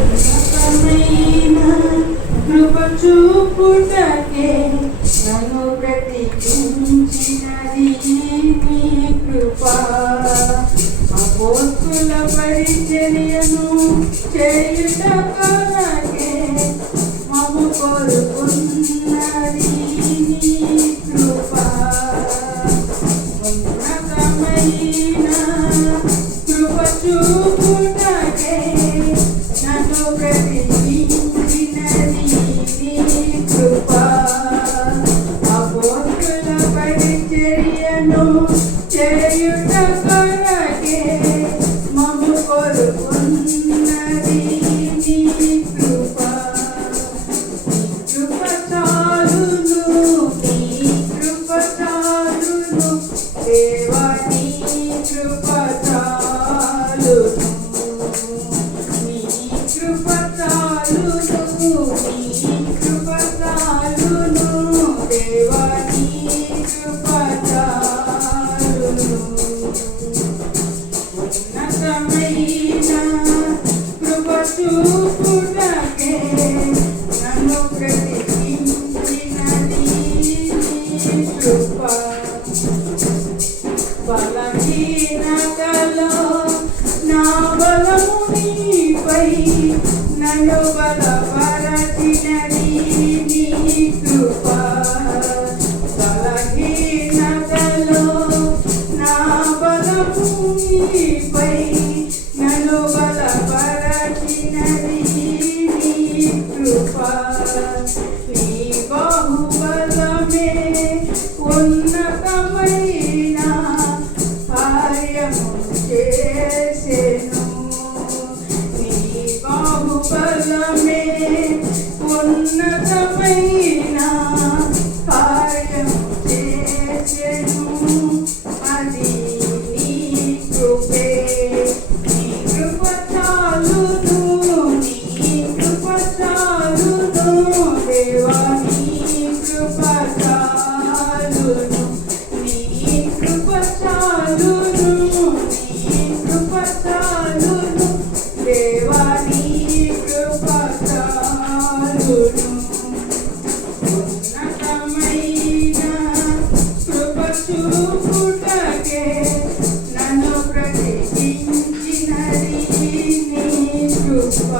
ఉన్నతమైన కృప చూపుటకే నన్ను బ్రతికించినది నీ కృప. అపోస్తుల పరిచర్యను చేయుట కొరకే మమ్ము కోరుకున్నది నీ కృప. ఉన్నతమైన కృప చూపుటకే నన్ను బ్రతికించినది నీ కృప. అపోస్తుల పరిచర్యను చేయుట కొరకే మమ్ము కోరుకున్నది నీ కృప. కృప చాలును, నీ కృప చాలును దేవా, నీ కృప చాలును. నీ కృప చాలును, నీ కృప చాలును దేవా, నీ కృప చాలును. ఉన్నతమైన కృప చూపుటకే నన్ను బ్రతికించినది నీ కృప. బలహీనతలో నా బలము నీపై నన్ను బలపరచినది నీ కృప. బలహీనతలో నా బలము నీపై నన్ను బలపరచినది నీ కృప. నీ బాహుబలమే ఉన్నతమైన కార్యము చేసెను. నీ బాహుబలమే ఉన్నతమైన కార్యము చేసెను. అది నీ కృపే. నీ కృప చాలును, నీ కృప చాలును దేవా, నీ కృప చాలును. నీ కృప చాలును, నీ కృప చాలును దేవా, నీ కృప చాలును. ఉన్నతమైన కృప చూపుటకే నన్ను బ్రతికించినది నీ కృప.